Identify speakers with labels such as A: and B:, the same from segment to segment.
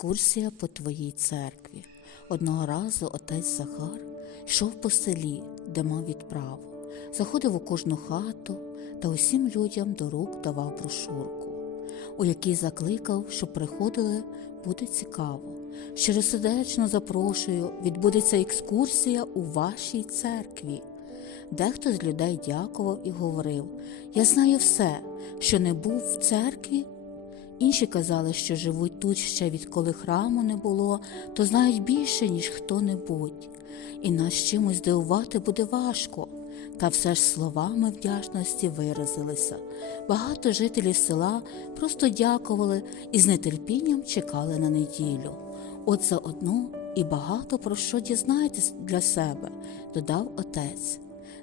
A: Екскурсія по твоїй церкві. Одного разу отець Захар йшов по селі, де мав відправу, заходив у кожну хату та усім людям до рук давав брошурку, у якій закликав, щоб приходили, буде цікаво. Щиросердечно запрошую, відбудеться екскурсія у вашій церкві. Дехто з людей дякував і говорив: Я знаю все, що не був в церкві, Інші казали, що живуть тут ще відколи храму не було, то знають більше, ніж хто-небудь. І нас чимось здивувати буде важко. Та все ж словами вдячності виразилися. Багато жителів села просто дякували і з нетерпінням чекали на неділю. От заодно і багато про що дізнаєтесь для себе, додав отець.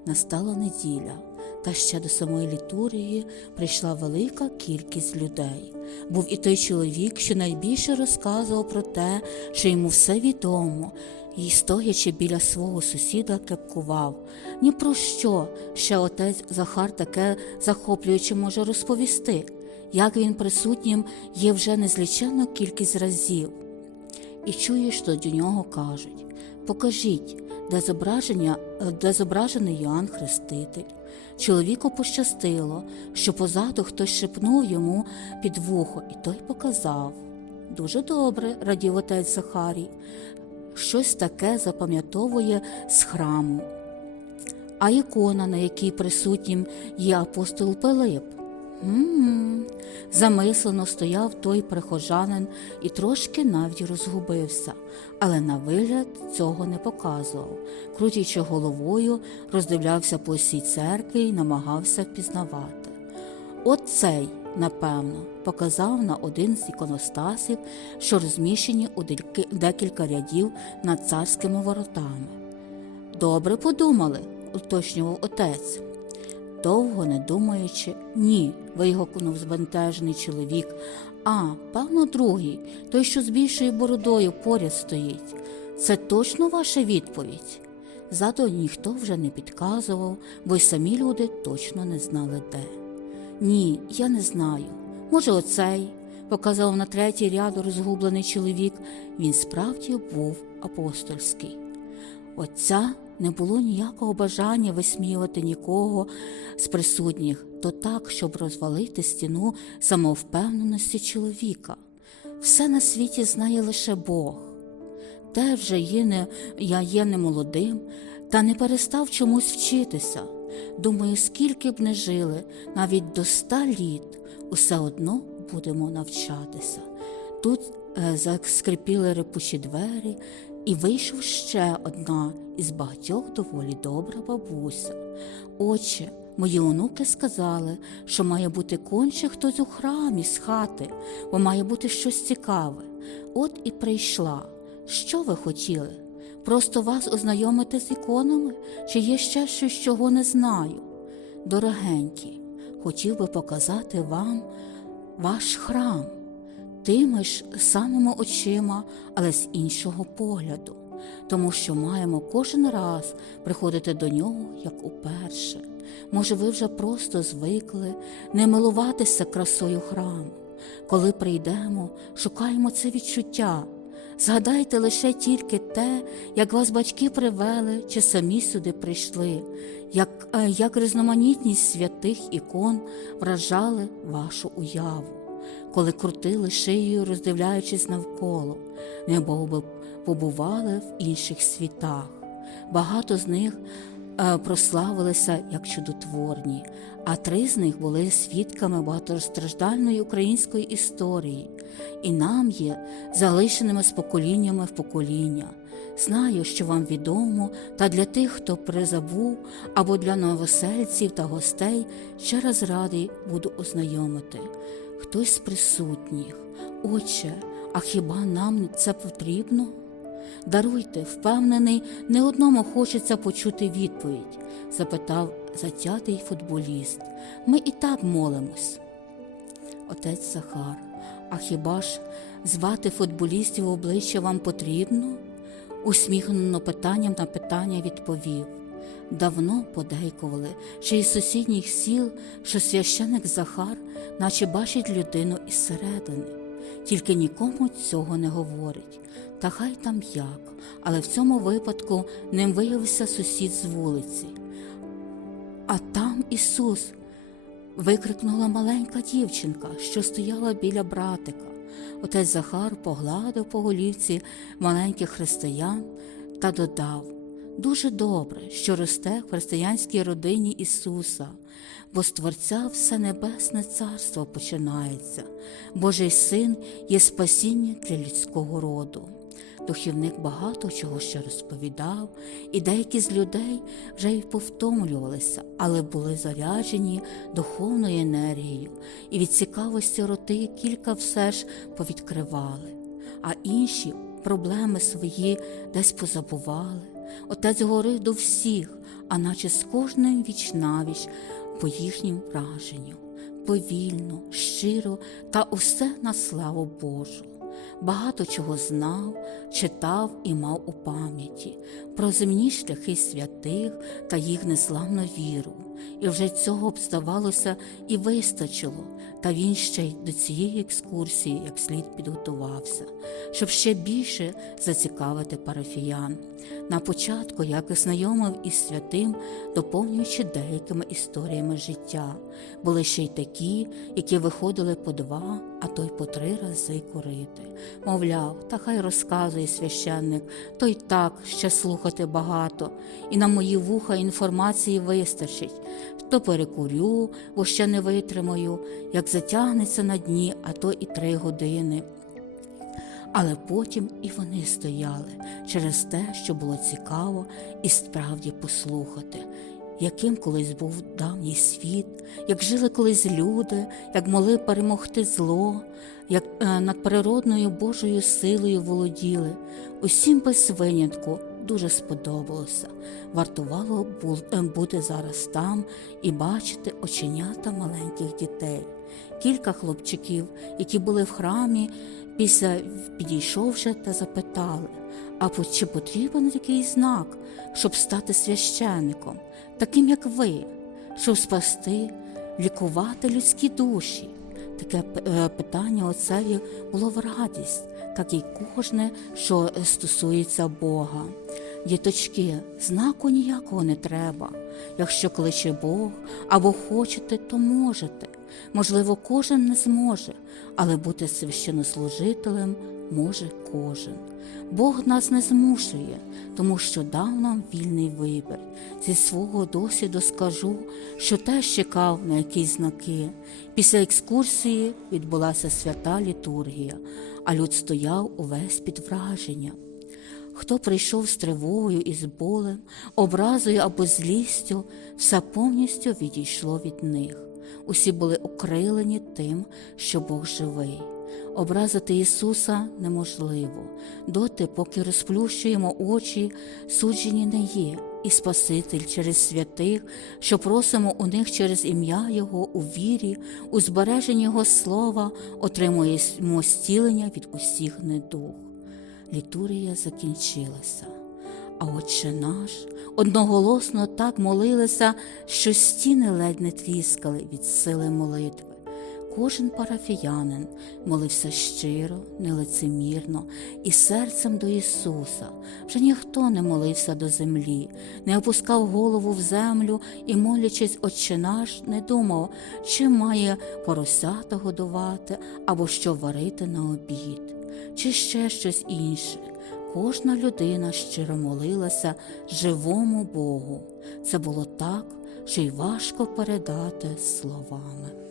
A: Настала неділя, та ще до самої літургії прийшла велика кількість людей. Був і той чоловік, що найбільше розказував про те, що йому все відомо, і, стоячи біля свого сусіда, кепкував. Ні про що ще отець Захар таке захоплююче може розповісти, як він присутнім є вже незліченну кількість разів. І чуєш, що до нього кажуть покажіть, де, зображення, де зображений Йоанн Хреститель. Чоловіку пощастило, що позаду хтось шепнув йому під вухо, і той показав. Дуже добре, радів отець Захарій. Щось таке запам'ятовує з храму. А ікона, на якій присутнім є апостол Пилип. М-м-м. Замислено стояв той прихожанин і трошки навіть розгубився, але на вигляд цього не показував. Крутячи головою, роздивлявся по всій церкві і намагався впізнавати. От цей, напевно, показав на один з іконостасів, що розміщені у декілька рядів над царськими воротами. Добре подумали, уточнював отець. Довго не думаючи, ні, вигукнув збентежений чоловік. А, певно, другий, той, що з більшою бородою поряд стоїть. Це точно ваша відповідь? Зато ніхто вже не підказував, бо й самі люди точно не знали де. Ні, я не знаю. Може, оцей, показав на третій ряд розгублений чоловік. Він справді був апостольський. Отця не було ніякого бажання висміювати нікого з присутніх, то так, щоб розвалити стіну самовпевненості чоловіка. Все на світі знає лише Бог. Те вже є не, я є не молодим, та не перестав чомусь вчитися. Думаю, скільки б не жили, навіть до ста літ, усе одно будемо навчатися. Тут е, заскрипіли репучі двері, і вийшов ще одна із багатьох доволі добра бабуся. Отче, мої онуки сказали, що має бути конче хтось у храмі з хати, бо має бути щось цікаве. От і прийшла. Що ви хотіли? Просто вас ознайомити з іконами, чи є ще щось, чого не знаю? Дорогенькі, хотів би показати вам ваш храм тими ж самими очима, але з іншого погляду, тому що маємо кожен раз приходити до нього як уперше. Може, ви вже просто звикли не милуватися красою храму. Коли прийдемо, шукаємо це відчуття. Згадайте лише тільки те, як вас батьки привели чи самі сюди прийшли, як, е, як різноманітність святих ікон вражали вашу уяву коли крутили шиєю, роздивляючись навколо, небо побували в інших світах. Багато з них е, прославилися як чудотворні, а три з них були свідками багатостраждальної української історії, і нам є залишеними з поколіннями в покоління. Знаю, що вам відомо, та для тих, хто призабув, або для новосельців та гостей ще раз радий буду ознайомити. Хтось з присутніх, Отче, а хіба нам це потрібно? Даруйте, впевнений, не одному хочеться почути відповідь, запитав затятий футболіст. Ми і так молимось. Отець Захар, а хіба ж звати футболістів обличчя вам потрібно? Усміхнено питанням на питання відповів. Давно подейкували, що із сусідніх сіл, що священик Захар, наче бачить людину із середини. тільки нікому цього не говорить. Та хай там як, але в цьому випадку ним виявився сусід з вулиці. А там Ісус. викрикнула маленька дівчинка, що стояла біля братика. Отець Захар погладив по голівці маленьких християн та додав дуже добре, що росте в християнській родині Ісуса, бо з Творця все небесне царство починається. Божий син є спасіння для людського роду. Духівник багато чого ще розповідав, і деякі з людей вже й повтомлювалися, але були заряджені духовною енергією, і від цікавості роти кілька все ж повідкривали, а інші проблеми свої десь позабували. Отець говорив до всіх, а наче з кожним вічнавіч по їхнім враженню, повільно, щиро та усе на славу Божу багато чого знав, читав і мав у пам'яті про земні шляхи святих та їх незламну віру. І вже цього б здавалося і вистачило, та він ще й до цієї екскурсії як слід підготувався, щоб ще більше зацікавити парафіян. На початку, як і знайомив із святим, доповнюючи деякими історіями життя, були ще й такі, які виходили по два, а то й по три рази курити. Мовляв, та хай розказує священник, то й так ще слухати багато, і на мої вуха інформації вистачить. То перекурю, бо ще не витримаю, як затягнеться на дні, а то і три години. Але потім і вони стояли через те, що було цікаво і справді послухати, яким колись був давній світ, як жили колись люди, як могли перемогти зло, як е, над природною Божою силою володіли. Усім без винятку дуже сподобалося. Вартувало е, бути зараз там і бачити оченята маленьких дітей. Кілька хлопчиків, які були в храмі, після підійшовши та запитали, а чи потрібен такий знак, щоб стати священником, таким як ви, щоб спасти, лікувати людські душі? Таке е, питання отцеві було в радість, так і кожне, що стосується Бога. Діточки, знаку ніякого не треба. Якщо кличе Бог або хочете, то можете. Можливо, кожен не зможе, але бути священнослужителем може кожен. Бог нас не змушує, тому що дав нам вільний вибір. Зі свого досвіду скажу, що теж чекав на якісь знаки. Після екскурсії відбулася свята літургія, а люд стояв увесь під враженням. Хто прийшов з тривогою і з болем, образою або злістю, все повністю відійшло від них. Усі були окрилені тим, що Бог живий. Образити Ісуса неможливо, доти, поки розплющуємо очі, суджені не є, і Спаситель через святих, що просимо у них через ім'я Його у вірі, у збереженні Його слова, отримуємо зцілення від усіх недуг. Літурія закінчилася, а отче наш одноголосно так молилися, що стіни ледь не тріскали від сили молитви. Кожен парафіянин молився щиро, нелицемірно і серцем до Ісуса. Вже ніхто не молився до землі, не опускав голову в землю і, молячись, Отче наш, не думав, чи має поросята годувати або що варити на обід, чи ще щось інше. Кожна людина щиро молилася живому Богу. Це було так, що й важко передати словами.